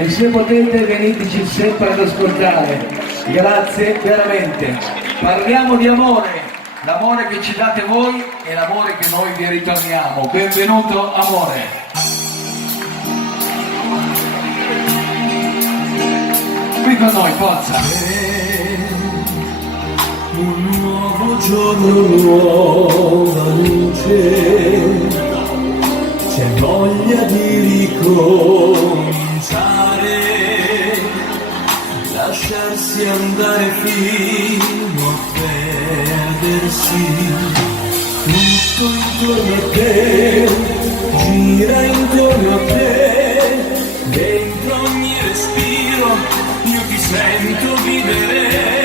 e se potete veniteci sempre ad ascoltare. Grazie veramente. Parliamo di amore, l'amore che ci date voi e l'amore che noi vi ritorniamo. Benvenuto amore. Qui con noi, forza. Un nuovo giorno, nuova luce, c'è voglia di ricominciare, lasciarsi andare fino a perdersi. Tutto intorno a te, gira intorno a te, dentro ogni respiro io ti sento vivere.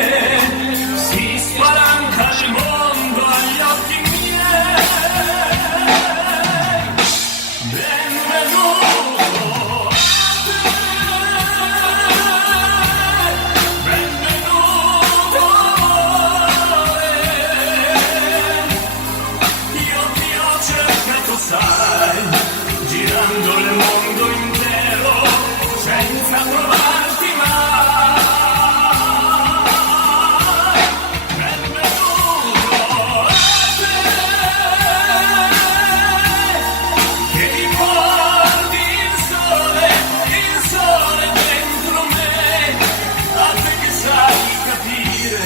Girando il mondo intero senza trovarti mai. Benvenuto a te, che ricordi il sole dentro me, a te che sai capire,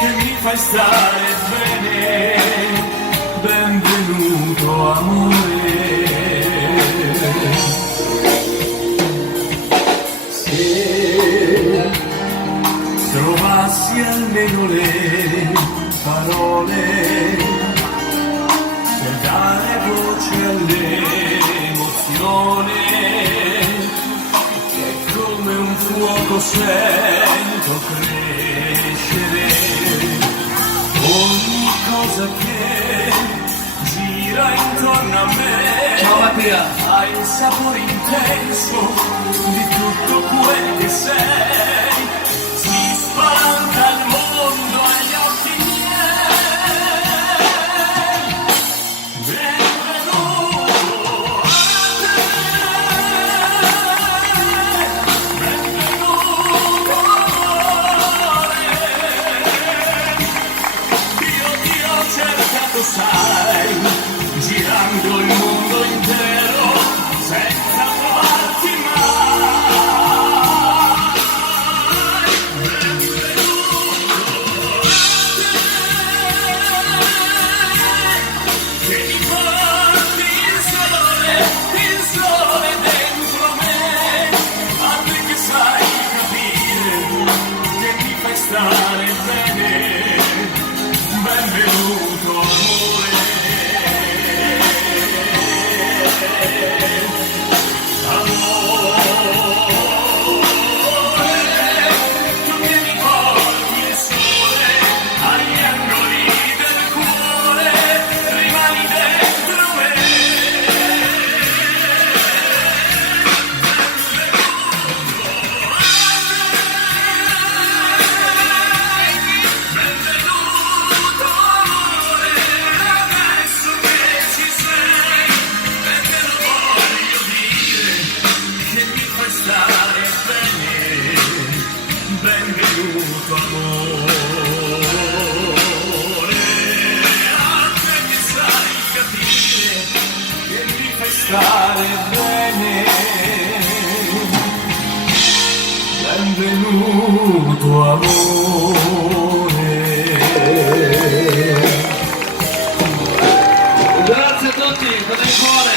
che mi fai stare bene. Benvenuto amore. Trovassi almeno le parole per dare voce all'emozione, che come un fuoco sento crescere. Ogni cosa che gira intorno a me, Ciao Mattia, ha il sapore intenso di tutto quel che sei. Spalanca il mondo agli occhi miei. Benvenuto a te, benvenuto amore. Io ti ho cercato, sai, girando il mondo intero senza trovarti mai. Stare bene, benvenuto amore. Benvenuto amore, a te che sai capire, che mi fai stare bene. Benvenuto amore. grazie a tutti, con il cuore.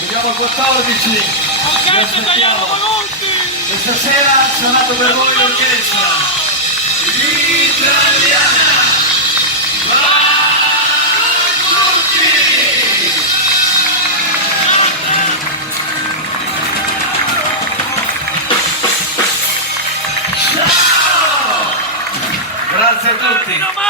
Vediamo al 14, vi aspettiamo. Questa sera ha suonato per voi l'orchestra italiana. Ciao! Grazie a tutti.